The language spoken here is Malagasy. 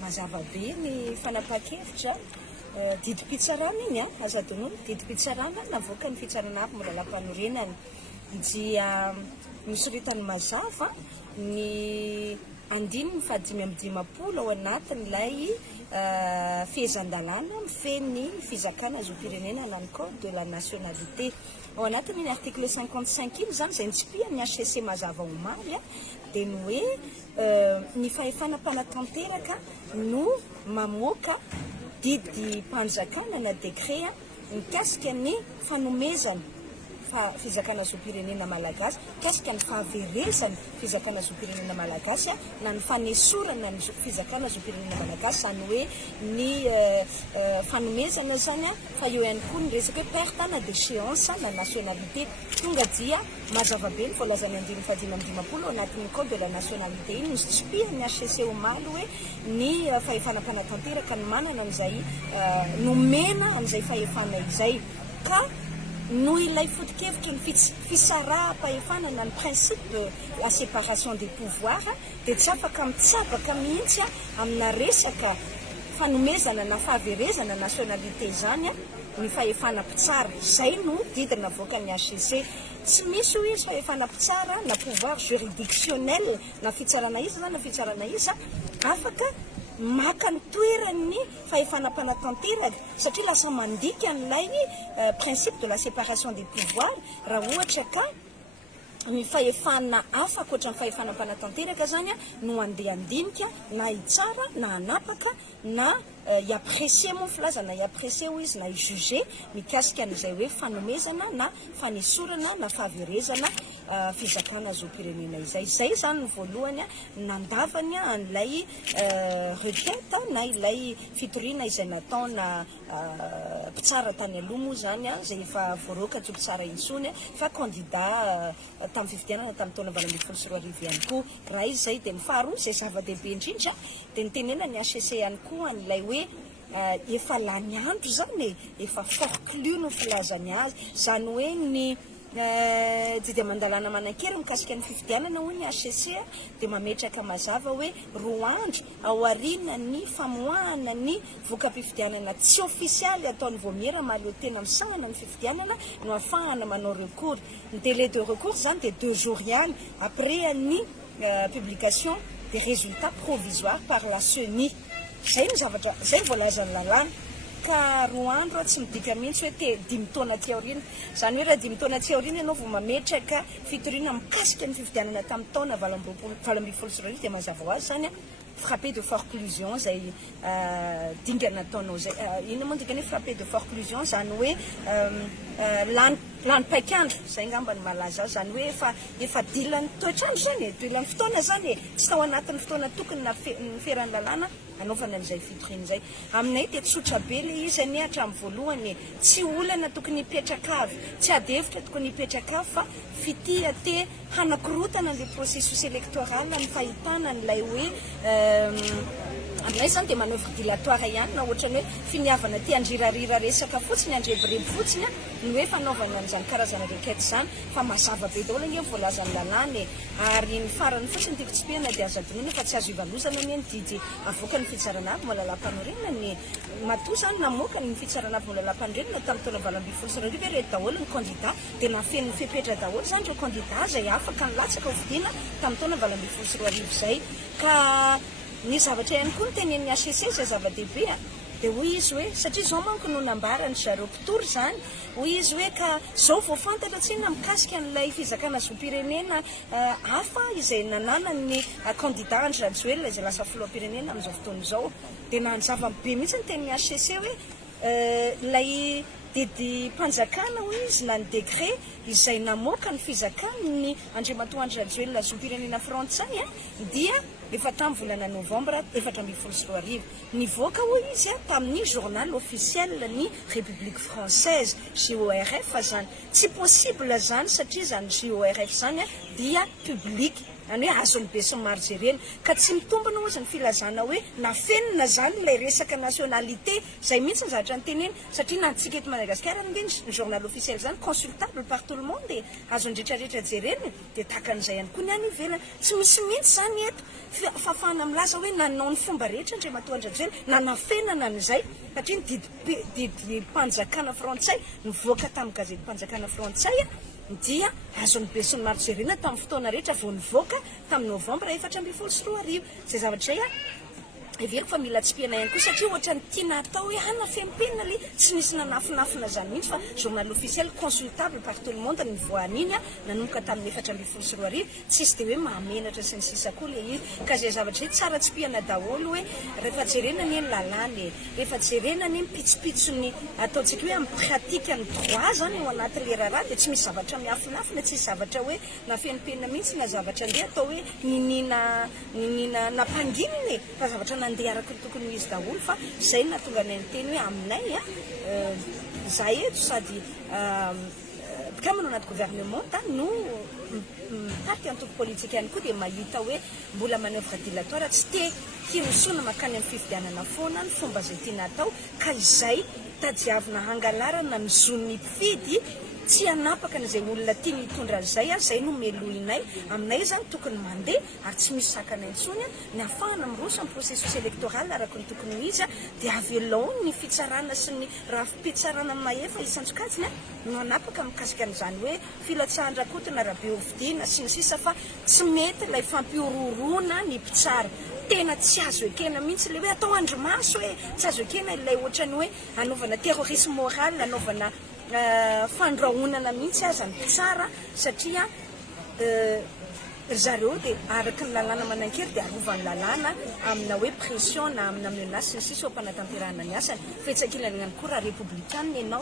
Mazava be ny fanapahan-kevitra didy pitsarana iny azadonono didy pitsarana navoaka ny fitsarana avy mbola lampanorenany dia misoritany mazava ny andininy fa 550 ao anatin'ilay fehezan-dalàna mifeny fizakana zoam-pirenena na ny code de la nationalité ao anatin'ny article 55 iny zany izay nitsipihany HCC mazava omaly dia ny hoe ny fahefana mpanatanteraka no mamoaka didy mpanjakana na décret mikasika ny fanomezana fizakana zoam-pirenena malagasy kasika ny fahaverezana fizakana zoam-pirenena malagasy na ny fanesorana ny fizakana zoam-pirenena malagasy zany hoe ny fanomezana zany fa eo ihany koa ny resaka hoe perte na déchéance na nationalité tonga dia mazava be ny voalazany 550 anatin'ny code de la nationalité iny nitsipihany HCC omaly hoe ny fahefana mpanatanteraka ny manana an'izay nomena an'izay fahefana izay ka no ilay foto-kevitra ny fisaraha-pahefana na ny principe de la séparation des pouvoirs dia tsy afaka mitsabaka mihitsy amina resaka fanomezana na fahaverezana nationalité zany ny fahefana mpitsara zay no didina avoaka ny HCC tsy misy ho izy fahefana mpitsara na pouvoir juridictionnel na fitsarana iza zany na fitsarana iza afaka maka ny toerany fahefana mpanatanteraka satria lasa mandika n'ilay principe de la séparation des pouvoirs raha ohatra ka ny fahefana hafa akoatra ny fahefana mpanatanteraka zany no andeha andinika na hitsara na hanapaka na iapprécier moa filaza na iapprécier ho izy na ijuger mikasika an'izay hoe fanomezana na fanesorana na fahaverezana fizakana zoam-pirenena izay zany ny voalohany nandavany an'ilay requête na ilay fitoriana izay nataona mpitsara tany aloha moa zany zay efa voaroaka tsy mpitsara intsony fa candidat tamin'ny fifidianana tamin'ny taona 2024 ihany koa raha izy zay dia ny faharoa zay zava-dehibe indrindra dia nitenena ny HCC ihany koa an'ilay hoe efa lany andro zany efa forclus no filazany azy zany hoe ny didy mandalana manan-kery mikasika ny fifidianana hoy ny HCC dia mametraka mazava hoe roa andro ao aoriana ny famoahana ny voka-pifidianana tsy ofisialy ataon'ny vomiera mahaleo tena misangana ny fifidianana no ahafahana manao recours ny délai de recours zany dia 2 jours ihany après ny publication des résultats provisoires par la CENI zay ny zavatra zay voalazany lalàna ka roa andro tsy midika mihitsy hoe 5 taona aty aoriana zany hoe raha 5 taona aty aoriana ianao vao mametraka fitoriana mikasika ny fifidianana tamin'ny taona 2024 dia mazava ho azy zany frappé de forclusion zay dingana ataonao zay ino moa dikany frappé de forclusion zany hoe lany paikandro zay ngamba ny malaza zany hoe efa dilan'ny toetrandro zany dilan'ny fotoana zany tsy tao anatin'ny fotoana tokony na feran'ny lalàna anaovana an'izay fitoriana zay aminay dia tsotra be le izy any hatramin'ny voalohany tsy olana tokony hipetraka avy tsy ady hevitra tokony hipetraka avy fa fitia te hanakorotana le processus électoral ny fahitana n'ilay hoe aminay zany dia manœuvre dilatoire ihany na ohatrany hoe finiavana ty andrirarira resaka fotsiny andrebreby fotsiny ny hoe fanaovana an'izany karazana requête zany fa mazava be daholo ange voalazany lalàna ary ny farany fotsiny tiako tsipihana dia azadinoana fa tsy azo ivalozana ny didy avoaka ny fitsarana avy malalampanorenana ny matoa zany namoaka ny fitsarana avy malalampanorenana tamin'ny taona 2024 reto daholo ny candidat dia nafen'ny fepetra daholo zany ireo candidat zay afaka nilatsaka ho fidiana tamin'ny taona 2024 zay ka ny zavatra ihany koa ny tenen'ny HCC zay zava-dehibe dia hoy izy hoe satria zao manko no nambarany zareo mpitory zany hoy izy hoe ka zao vao fantatra tsinona mikasika n'ilay fizakana zoam-pirenena hafa izay nanana ny candidat Andry Rajoelina izay lasa filoham-pirenena amin'izao fotoana izao dia nanjava-be mihitsy ny tenen'ny HCC hoe ilay didy mpanjakana hoy izy na ny décret izay namoaka ny fizakana ny Andriamatoa Andry Rajoelina zoam-pirenena frantsay dia efa tamin'ny volana novembre 2024 nivoaka hoy izy tamin'ny journal officiel ny République française JORF zany tsy possible zany satria zany JORF zany dia public any hoe azony be sy maro jereny ka tsy mitombona ozy ny filazana hoe nafenina zany ilay resaka nationalité zay mihitsy ny zavatra ny teneny satria na antsika eto Madagasikara ny journal officiel zany consultable par tout le monde dia azony rehetrarehetra jereny dia tahaka an'izay ihany koa ny any ivelany tsy misy mihitsy zany eto fafana milaza hoe nanao ny fomba rehetra ndray matoan-drazely na nafenana an'izay satria ny didy mpanjakana frantsay nivoaka tamin'ny gazety mpanjakana frantsay dia azony be sy ny maro jerena tamin'ny fotoana rehetra vao nivoaka tamin'ny novambra 2024 zay zavatra zay everiko fa mila tsypiana ihany koa satria ohatra ny tiana atao hoe hanafempenina le tsy nisy nanafinafina zany mihitsy fa journal officiel consultable par tout le monde ny voaniny nanomboka tamin'ny 2024 tsisy dia hoe mahamenatra sy ny sisa koa le izy ka zay zavatra hoe tsara tsypiana daholo hoe rehefa jerenany eny lalàny rehefa jerenany eny pitsopitsony ataontsika hoe amin'ny pratika ny droit zany ao anatin'le raharaha dia tsy misy zavatra miafinafina tsisy zavatra hoe nafempenina mihitsy na zavatra ndeha atao hoe ninina nampangininy fa zavatra nandeha araka ny tokony izy daholo fa zay natonga nay ny teny hoe aminay zay eto sady bika manao anaty gouvernement no mitarika ny toko politika ihany koa dia mahita hoe mbola manœuvre dilatoire tsy te hinosona makany amin'ny fifidianana foana ny fomba zay tiana atao ka izay tadiavina hangalarana ny zon'ny mpifidy tsy hanapaka n'izay olona tia mitondra zay zay no melohinay aminay zany tokony mandeha ary tsy misy sakana intsony ny ahafahana mirosa ny processus électoral araka ny tokony izy dia avelao ny fitsarana sy ny raha-pitsarana maefa isantsokajiny no hanapaka mikasika an'izany hoe filatsahan-drakotana rabe ovidiana sy ny sisa fa tsy mety ilay fampiororona ny mpitsara tena tsy azo ekena mihitsy le hoe atao andromaso hoe tsy azo ekena ilay ohatrany hoe anaovana terrorisme moral anaovana fandrahonana mihitsy aza ny tsara satria zareo dia araka ny lalàna manan-kery dia arovany lalàna amina hoe pression na amina menace sy ny sisa ho ampanatanterahana ny asany fetsakilana ihany koa raha républicaine ianao